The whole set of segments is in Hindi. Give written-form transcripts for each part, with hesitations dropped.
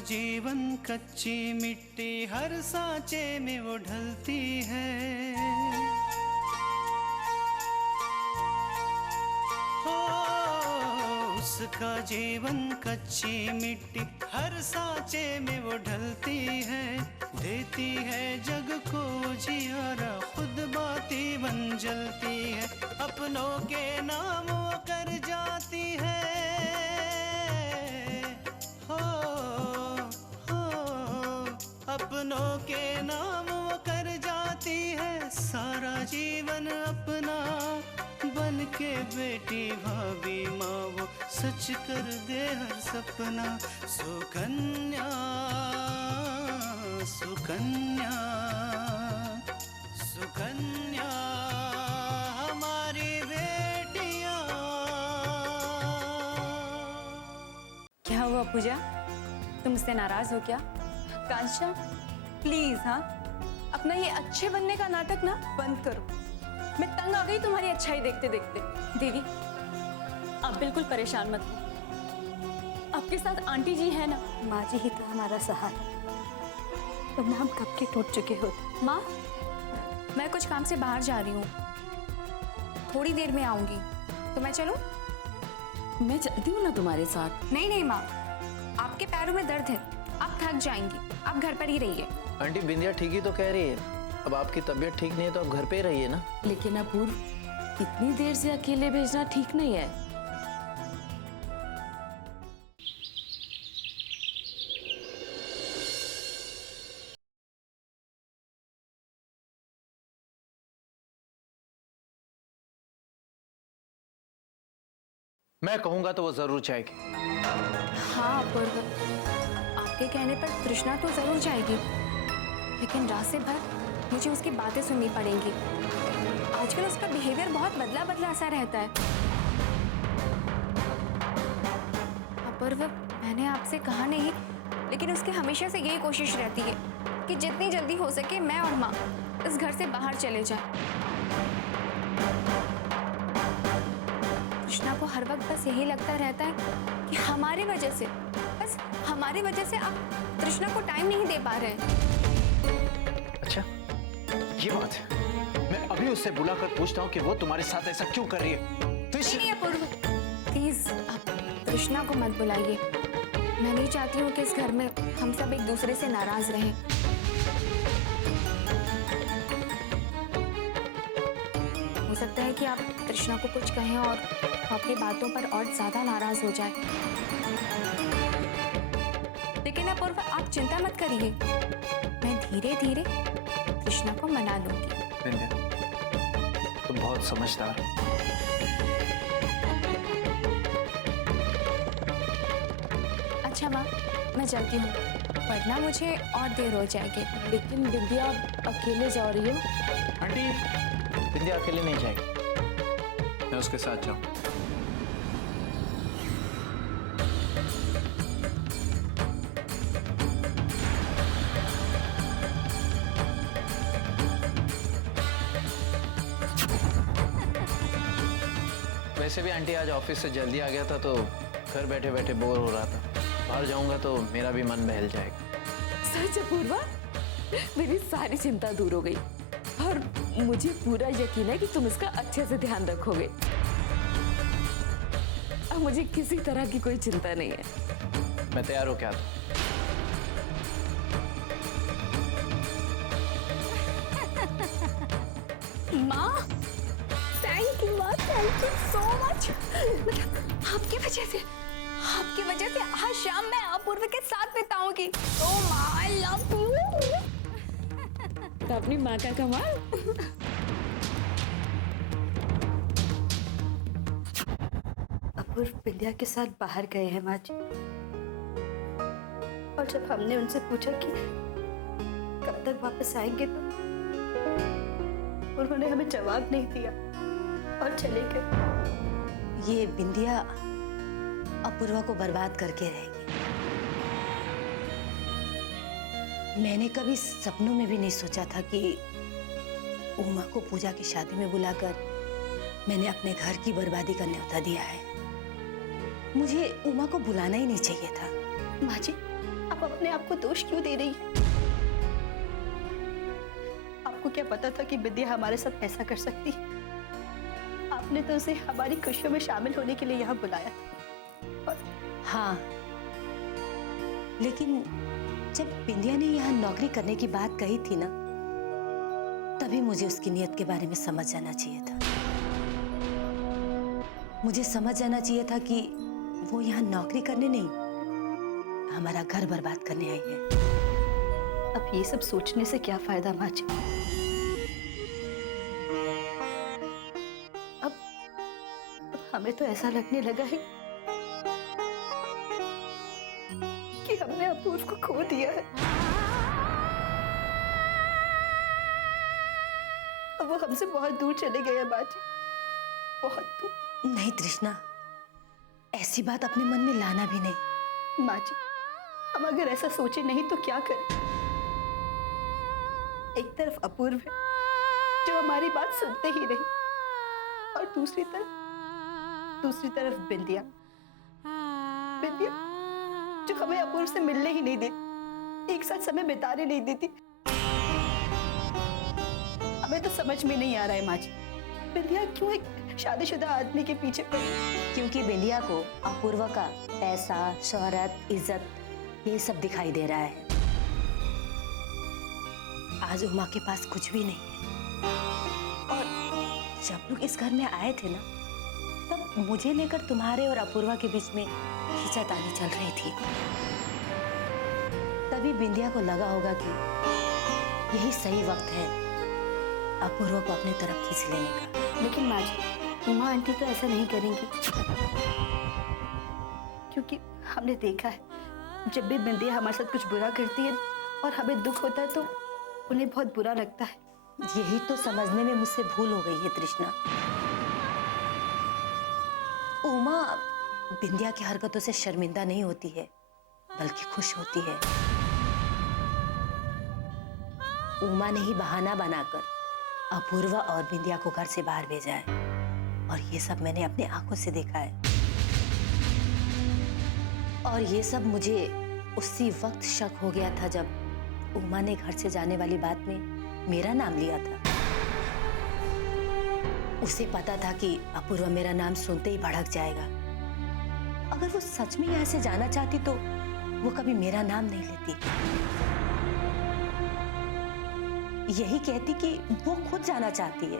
जीवन कच्ची मिट्टी हर सांचे में वो ढलती है। हो उसका जीवन कच्ची मिट्टी हर सांचे में वो ढलती है। देती है जग को जियारा खुद बाती बन जलती है। अपनों के नाम वो कर जाती है। हो अपनों के नाम वो कर जाती है। सारा जीवन अपना बन के बेटी भाभी माँ वो सच कर दे हर सपना। सुकन्या सुकन्या सुकन्या हमारी बेटियां। क्या हुआ पूजा, तुम मुझसे नाराज हो क्या? कांचना प्लीज, हाँ अपना ये अच्छे बनने का नाटक ना बंद करो। मैं तंग आ गई तुम्हारी अच्छाई देखते देखते। दीदी आप बिल्कुल परेशान मत हो, आपके साथ आंटी जी है ना। माँ जी ही था हमारा सहारा, वरना हम कब के टूट चुके होते। माँ मैं कुछ काम से बाहर जा रही हूँ, थोड़ी देर में आऊंगी, तो मैं चलूं? मैं चलती हूँ ना तुम्हारे साथ। नहीं नहीं माँ, आपके पैरों में दर्द है, आप थक जाएंगी, आप घर पर ही रहिए। आंटी बिंदिया ठीक ही तो कह रही है, अब आपकी तबीयत ठीक नहीं है तो आप घर पे ही रहिए ना। लेकिन अपूर्व, इतनी देर से अकेले भेजना ठीक नहीं है। मैं कहूंगा तो वो जरूर जाएगी। हाँ अपूर्व, आपके कहने पर तृष्णा तो जरूर जाएगी, लेकिन रात से भर मुझे उसकी बातें सुननी पड़ेंगी। आजकल उसका बिहेवियर बहुत बदला बदला सा रहता है। अपूर्व मैंने आपसे कहा नहीं, लेकिन उसकी हमेशा से यही कोशिश रहती है कि जितनी जल्दी हो सके मैं और माँ इस घर से बाहर चले जाएं। कृष्णा को हर वक्त बस यही लगता रहता है कि हमारी वजह से, बस हमारी वजह से आप तृष्णा को टाइम नहीं दे पा रहे हैं। अच्छा ये बात है, मैं अभी उससे बुलाकर पूछता हूँ कि वो तुम्हारे साथ ऐसा क्यों कर रही है। तो नहीं अपूर्व, प्लीज आप तृष्णा को मत बुलाइए। मैं नहीं चाहती हूँ कि इस घर में हम सब एक दूसरे से नाराज रहें। हो सकता है कि आप तृष्णा को कुछ कहें और आपकी बातों पर और ज्यादा नाराज हो जाए। लेकिन अपूर्व आप चिंता मत करिए, मैं धीरे धीरे तृष्णा को मना लूंगी। तुम बहुत समझदार हो। अच्छा माँ मैं चलती हूँ, वरना मुझे और देर हो जाएगी। लेकिन बिंदिया आप अकेले जा रही हो। आंटी बिंदिया अकेले नहीं जाएगी, मैं उसके साथ जाऊँ। वैसे भी आंटी आज ऑफिस से जल्दी आ गया था तो घर बैठे बैठे बोर हो रहा था। बाहर जाऊंगा तो मेरा भी मन बहल जाएगा। सच अपूर्वा, मेरी सारी चिंता दूर हो गई और मुझे पूरा यकीन है कि तुम इसका अच्छे से ध्यान रखोगे। अब मुझे किसी तरह की कोई चिंता नहीं है। मैं तैयार हो क्या था? माँ थैंक यू माँ, थैंक यू सो मच। मतलब आपकी वजह से आज शाम मैं अपूर्व के साथ बिताऊंगी। ओह माँ आई लव यू। तो अपनी माँ का कमाल। अपूर्व बिंदिया के साथ बाहर गए हैं माँ जी, और जब हमने उनसे पूछा कि कब तक वापस आएंगे तो उन्होंने हमें जवाब नहीं दिया और चले गए। ये बिंदिया अपूर्वा को बर्बाद करके रहेगी। मैंने कभी सपनों में भी नहीं सोचा था कि उमा को पूजा की शादी में बुलाकर मैंने अपने घर की बर्बादी का न्योता दिया है। मुझे उमा को बुलाना ही नहीं चाहिए था। माँ जी आप अपने आप को दोष क्यों दे रही हैं? आपको क्या पता था कि विद्या हमारे साथ ऐसा कर सकती है? आपने तो उसे हमारी खुशियों में शामिल होने के लिए यहाँ बुलाया था। और हाँ, लेकिन जब बिंदिया ने यहाँ नौकरी करने की बात कही थी ना, तभी मुझे उसकी नीयत के बारे में समझ जाना चाहिए था। मुझे समझ जाना चाहिए था कि वो यहाँ नौकरी करने नहीं, हमारा घर बर्बाद करने आई है। अब ये सब सोचने से क्या फायदा माँ जी? अब हमें तो ऐसा लगने लगा है कि हमने अपूर्व को खो दिया है। अब वो हमसे बहुत दूर चले गए हैं माँ जी, बहुत दूर। नहीं तृष्णा, ऐसी बात अपने मन में लाना भी नहीं। माँ जी, हम अगर ऐसा सोचे नहीं तो क्या करें? एक तरफ अपूर्व है जो हमारी बात सुनते ही नहीं, और दूसरी तरफ बिंदिया जो हमें अपूर्व से मिलने ही नहीं देती, एक साथ समय बिताने नहीं देती। हमें तो समझ में नहीं आ रहा है माँ जी, बिंदिया क्यों एक शादीशुदा आदमी के पीछे पड़ी? क्योंकि बिंदिया को अपूर्वा का पैसा, शोहरत, इज्जत ये सब दिखाई दे रहा है। आज उमा के पास कुछ भी नहीं है। और जब लोग इस घर में आए थे ना, तब मुझे लेकर तुम्हारे और अपूर्वा के बीच में खींचातानी चल रही थी। तभी बिंदिया को लगा होगा कि यही सही वक्त है अपूर्वा को अपनी तरफ खींच लेने का। लेकिन माँ जी, उमा आंटी तो ऐसा नहीं करेंगी, क्योंकि हमने देखा है जब भी बिंदिया हमारे साथ कुछ बुरा करती है और हमें दुख होता है तो उन्हें बहुत बुरा लगता है। यही तो समझने में मुझसे भूल हो गई है तृष्णा। उमा बिंदिया की हरकतों से शर्मिंदा नहीं होती है, बल्कि खुश होती है। उमा ने ही बहाना बनाकर अपूर्वा और बिंदिया को घर से बाहर भेजा है, और ये सब मैंने अपने आंखों से देखा है। और ये सब मुझे उसी वक्त शक हो गया था जब उमा ने घर से जाने वाली बात में मेरा नाम लिया था। उसे पता था कि अपूर्वा मेरा नाम सुनते ही भड़क जाएगा। अगर वो सच में यहाँ से जाना चाहती तो वो कभी मेरा नाम नहीं लेती। यही कहती कि वो खुद जाना चाहती है,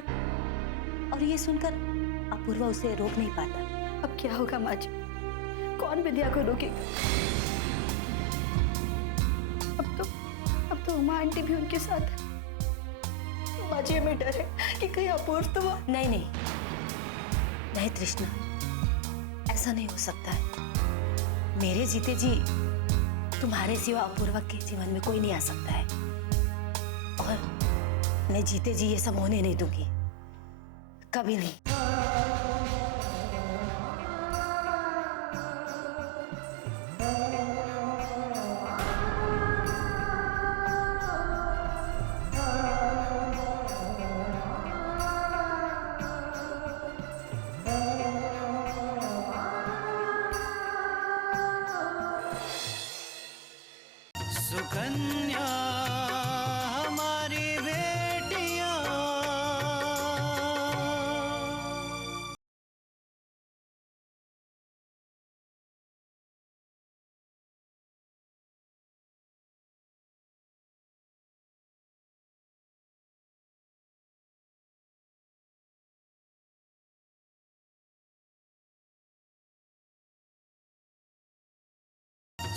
और ये सुनकर अपूर्वा उसे रोक नहीं पाता। अब क्या होगा माँ जी? कौन विद्या को रोकेगा? अब तो उमा आंटी भी उनके साथ है। माँ जी, हमें डर है कि कहीं अपूर्व तो वो... नहीं तृष्णा, ऐसा नहीं हो सकता है। मेरे जीते जी तुम्हारे सिवा अपूर्वा के जीवन में कोई नहीं आ सकता है, और मैं जीते जी ये सब होने नहीं दूंगी, कभी नहीं। सुकन्या हमारी बेटियां,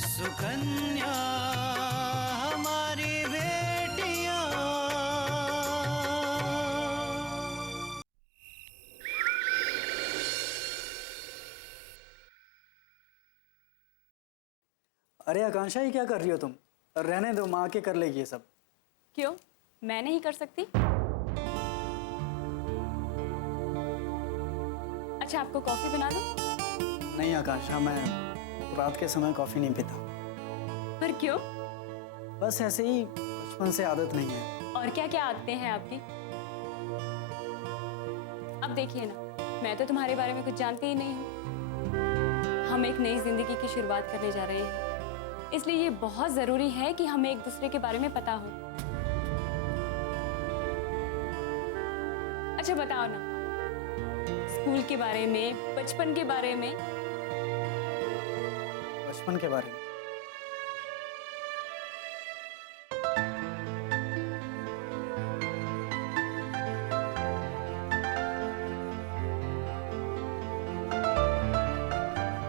सुकन्या हमारी बेटियां। अरे आकांक्षा, ये क्या कर रही हो तुम? रहने दो, माँ के कर लेगी ये सब। क्यों, मैं नहीं कर सकती? अच्छा, आपको कॉफी बना दूं? नहीं आकांक्षा, मैं रात के समय कॉफी नहीं पीता। पर क्यों? बस ऐसे ही, बचपन से आदत नहीं है। और क्या क्या आदतें हैं आपकी? अब देखिए ना, मैं तो तुम्हारे बारे में कुछ जानती ही नहीं हूँ। हम एक नई जिंदगी की शुरुआत करने जा रहे हैं, इसलिए ये बहुत जरूरी है कि हमें एक दूसरे के बारे में पता हो। अच्छा बताओ ना, स्कूल के बारे में, बचपन के बारे में। बचपन के बारे में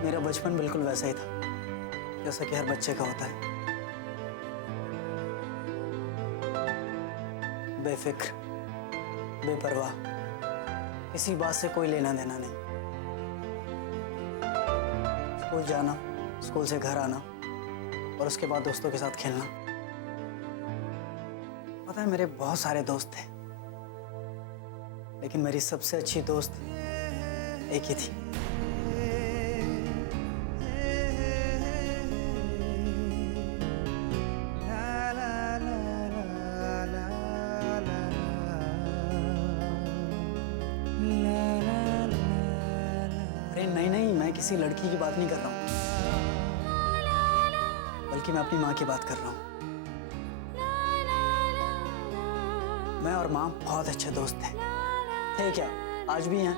मेरा बचपन बिल्कुल वैसा ही था जैसा कि हर बच्चे का होता है। बेफिक्र, बेपरवाह, किसी बात से कोई लेना देना नहीं। स्कूल जाना, स्कूल से घर आना और उसके बाद दोस्तों के साथ खेलना। पता है, मेरे बहुत सारे दोस्त थे, लेकिन मेरी सबसे अच्छी दोस्त एक ही थी। नहीं, मैं किसी लड़की की बात नहीं कर रहा हूँ, बल्कि मैं अपनी माँ की बात कर रहा हूँ। मैं और माँ बहुत अच्छे दोस्त थे क्या? आज भी हैं।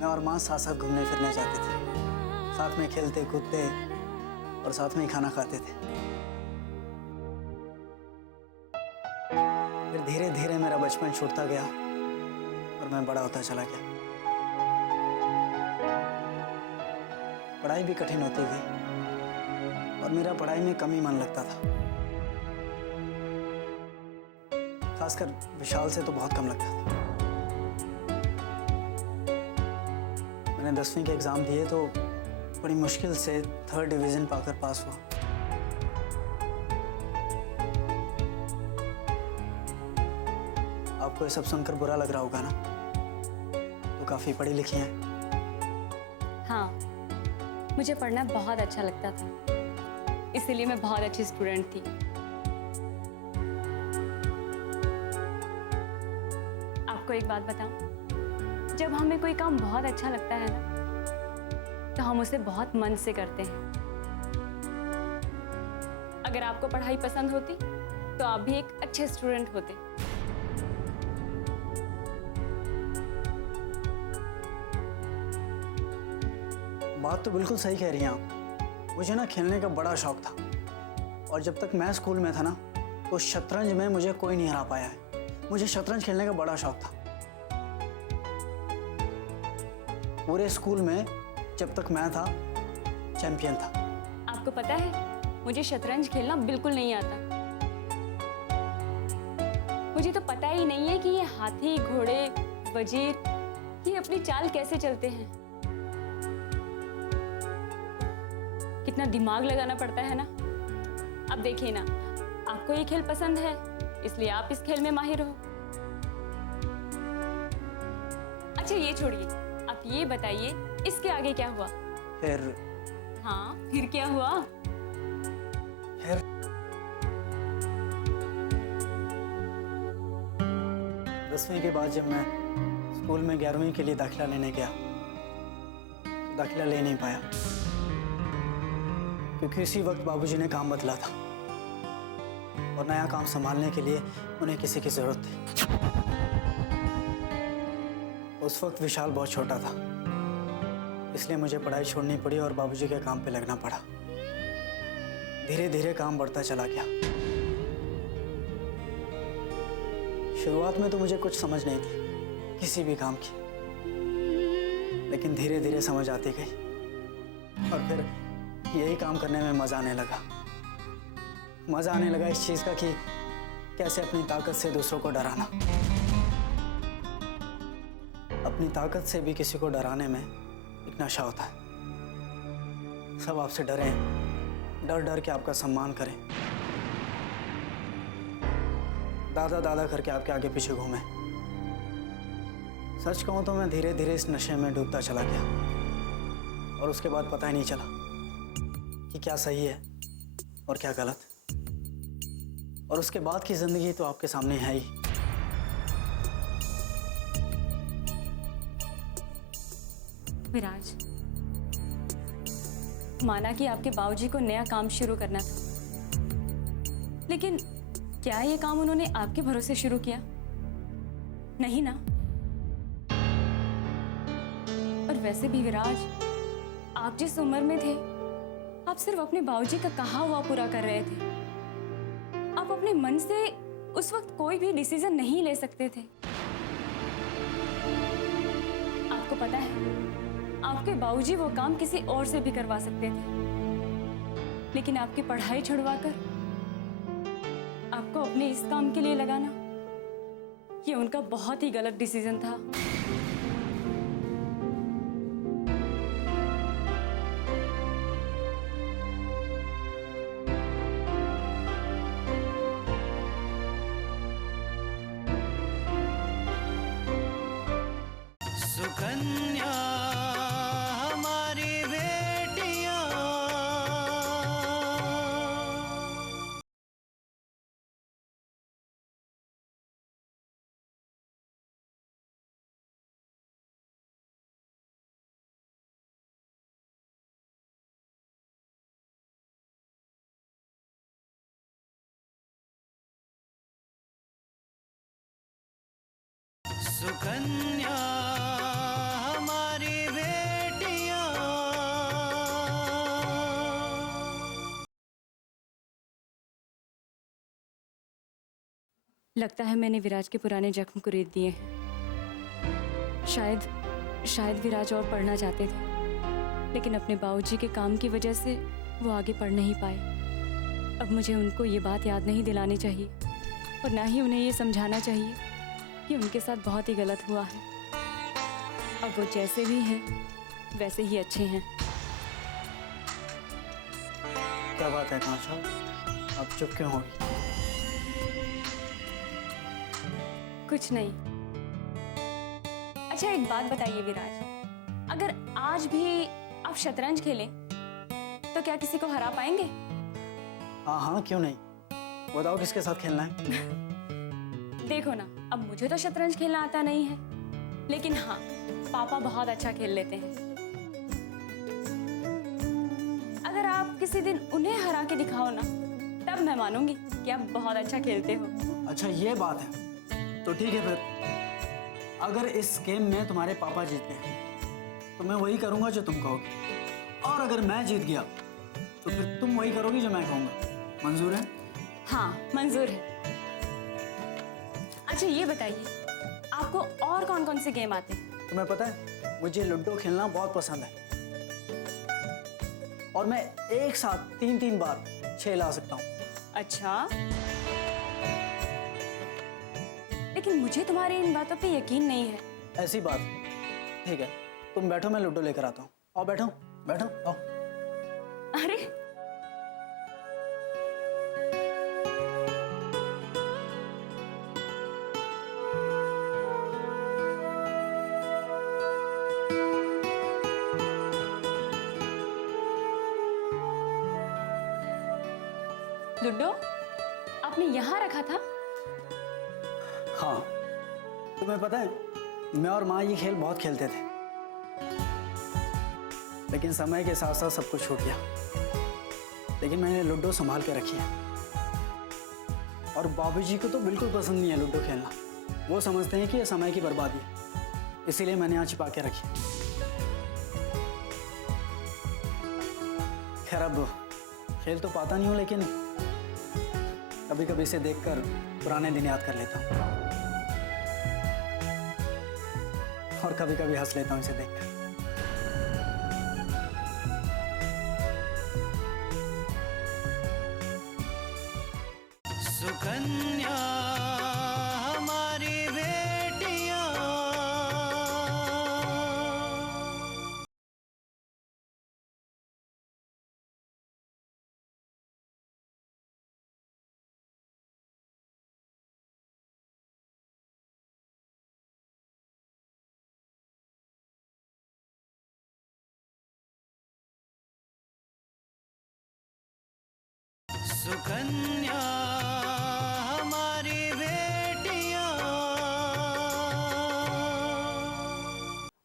मैं और माँ साथ साथ घूमने फिरने जाते थे, साथ में खेलते कूदते और साथ में ही खाना खाते थे। फिर धीरे धीरे मेरा बचपन छूटता गया और मैं बड़ा होता चला गया। पढ़ाई भी कठिन होती गई और मेरा पढ़ाई में कम ही मन लगता था। खासकर विशाल से तो बहुत कम लगता था। मैंने 10वीं के एग्जाम दिए तो बड़ी मुश्किल से 3rd डिवीजन पाकर पास हुआ। आपको ये सब सुनकर बुरा लग रहा होगा ना? तो काफी पढ़ी लिखी हैं। हाँ, मुझे पढ़ना बहुत अच्छा लगता था, इसीलिए मैं बहुत अच्छी स्टूडेंट थी। आपको एक बात बताऊं, जब हमें कोई काम बहुत अच्छा लगता है ना, तो हम उसे बहुत मन से करते हैं। अगर आपको पढ़ाई पसंद होती तो आप भी एक अच्छे स्टूडेंट होते। बात तो बिल्कुल सही कह रही हैं आप। मुझे ना खेलने का बड़ा शौक था और जब तक मैं स्कूल में था ना, तो शतरंज में मुझे कोई नहीं हरा पाया है। मुझे शतरंज खेलने का बड़ा शौक था। पूरे स्कूल में जब तक मैं था, चैंपियन था। आपको पता है, मुझे शतरंज खेलना बिल्कुल नहीं आता। मुझे तो पता ही नहीं है कि ये हाथी, घोड़े, वजीर ये अपनी चाल कैसे चलते हैं। कितना दिमाग लगाना पड़ता है ना। अब देखिए ना, आपको ये खेल पसंद है, इसलिए आप इस खेल में माहिर हो। अच्छा ये छोड़िए, आप ये बताइए इसके आगे क्या हुआ? फिर हाँ, फिर क्या हुआ? फिर 10वीं के बाद जब मैं स्कूल में 11वीं के लिए दाखिला लेने गया, दाखिला ले नहीं पाया क्योंकि उसी वक्त बाबूजी ने काम बदला था और नया काम संभालने के लिए उन्हें किसी की जरूरत थी। उस वक्त विशाल बहुत छोटा था, इसलिए मुझे पढ़ाई छोड़नी पड़ी और बाबूजी के काम पे लगना पड़ा। धीरे धीरे काम बढ़ता चला गया। शुरुआत में तो मुझे कुछ समझ नहीं थी किसी भी काम की, लेकिन धीरे धीरे समझ आती गई और फिर यही काम करने में मजा आने लगा। मजा आने लगा इस चीज का कि कैसे अपनी ताकत से दूसरों को डराना। अपनी ताकत से भी किसी को डराने में एक नशा होता है। सब आपसे डरें, डर डर के आपका सम्मान करें, दादा दादा करके आपके आगे पीछे घूमें। सच कहूं तो मैं धीरे धीरे इस नशे में डूबता चला गया और उसके बाद पता ही नहीं चला कि क्या सही है और क्या गलत। और उसके बाद की जिंदगी तो आपके सामने है ही। विराज, माना कि आपके बाबूजी को नया काम शुरू करना था, लेकिन क्या ये काम उन्होंने आपके भरोसे शुरू किया? नहीं ना। और वैसे भी विराज, आप जिस उम्र में थे, आप सिर्फ अपने बाबूजी का कहा हुआ पूरा कर रहे थे। आप अपने मन से उस वक्त कोई भी डिसीजन नहीं ले सकते थे। आपको पता है, आपके बाबूजी वो काम किसी और से भी करवा सकते थे, लेकिन आपकी पढ़ाई छुड़वाकर आपको अपने इस काम के लिए लगाना, ये उनका बहुत ही गलत डिसीजन था। सुकन्या हमारी बेटियां, सुकन्या हमारी बेटियां। लगता है मैंने विराज के पुराने जख्म को रेत दिए हैं। शायद विराज और पढ़ना चाहते थे, लेकिन अपने बाबूजी के काम की वजह से वो आगे पढ़ नहीं पाए। अब मुझे उनको ये बात याद नहीं दिलानी चाहिए, और ना ही उन्हें ये समझाना चाहिए कि उनके साथ बहुत ही गलत हुआ है। अब वो जैसे भी हैं, वैसे ही अच्छे हैं। क्या बात है कांचा, आप चुप क्यों होगी? कुछ नहीं। अच्छा, एक बात बताइए विराज, अगर आज भी आप शतरंज खेलें तो क्या किसी को हरा पाएंगे? हाँ हाँ, क्यों नहीं। बताओ किसके साथ खेलना है? देखो ना, अब मुझे तो शतरंज खेलना आता नहीं है, लेकिन हाँ, पापा बहुत अच्छा खेल लेते हैं। अगर आप किसी दिन उन्हें हरा के दिखाओ ना, तब मैं मानूंगी कि आप बहुत अच्छा खेलते हो। अच्छा ये बात है, तो ठीक है फिर। अगर इस गेम में तुम्हारे पापा जीते हैं तो मैं वही करूंगा जो तुम कहोगे, और अगर मैं जीत गया तो फिर तुम वही करोगी जो मैं कहूंगा। मंजूर है? हाँ, मंजूर है। अच्छा ये बताइए, आपको और कौन कौन से गेम आते हैं? तुम्हें पता है, मुझे लूडो खेलना बहुत पसंद है, और मैं एक साथ 3-3 बार 6 ला सकता हूँ। अच्छा, लेकिन मुझे तुम्हारी इन बातों पे यकीन नहीं है। ऐसी बात? ठीक है, तुम बैठो, मैं लूडो लेकर आता हूँ। आओ बैठो बैठो, आओ। अरे लूडो आपने यहाँ रखा था? हाँ, तुम्हें पता है, मैं और माँ ये खेल बहुत खेलते थे, लेकिन समय के साथ साथ सब कुछ छूट गया। लेकिन मैंने लूडो संभाल के रखी है, और बाबूजी को तो बिल्कुल पसंद नहीं है लूडो खेलना। वो समझते हैं कि ये समय की बर्बादी है, इसीलिए मैंने यहाँ छिपा के रखी है। खैर, अब खेल तो पाता नहीं हूँ, लेकिन कभी कभी इसे देखकर पुराने दिन याद कर लेता हूँ, और कभी कभी हंस लेता हूँ इसे देखकर। सुकन्या हमारी बेटियां, सुकन्या हमारी बेटियां।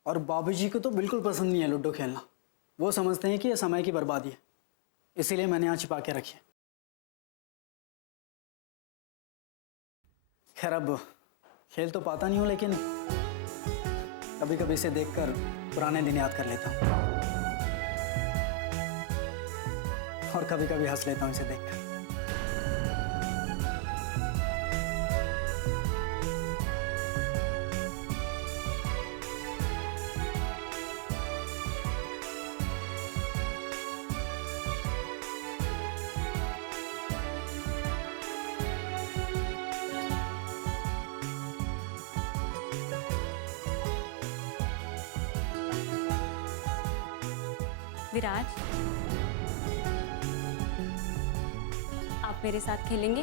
और बाबूजी को तो बिल्कुल पसंद नहीं है लूडो खेलना। वो समझते हैं कि ये समय की बर्बादी है, इसीलिए मैंने यहाँ छिपा के रखी है। खैर अब खेल तो पाता नहीं हूँ, लेकिन कभी कभी इसे देखकर पुराने दिन याद कर लेता हूँ और कभी कभी हंस लेता हूँ इसे देखकर। विराज, आप मेरे साथ खेलेंगे?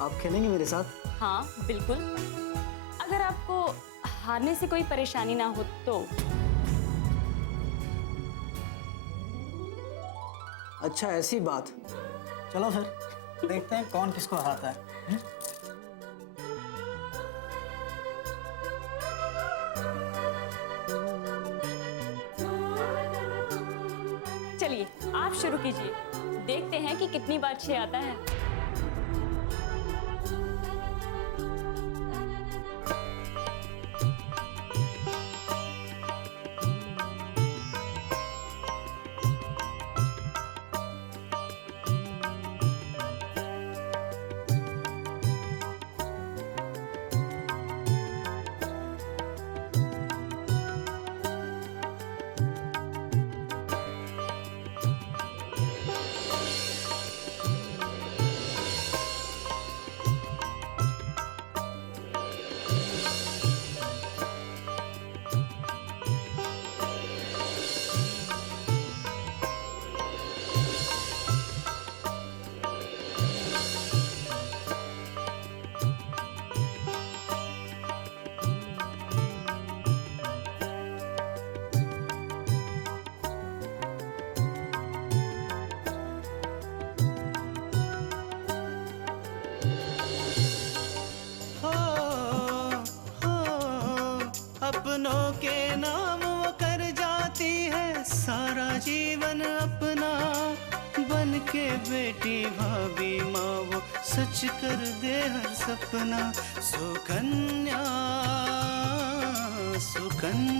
आप खेलेंगे मेरे साथ? हाँ बिल्कुल, अगर आपको हारने से कोई परेशानी ना हो तो। अच्छा ऐसी बात, चलो फिर देखते हैं कौन किसको हराता है। चलिए आप शुरू कीजिए, देखते हैं कि कितनी बार 6 आता है। अपनों के नाम वो कर जाती है सारा जीवन अपना, बन के बेटी भाभी माँ वो सच कर दे हर सपना। सुकन्या सुकन्या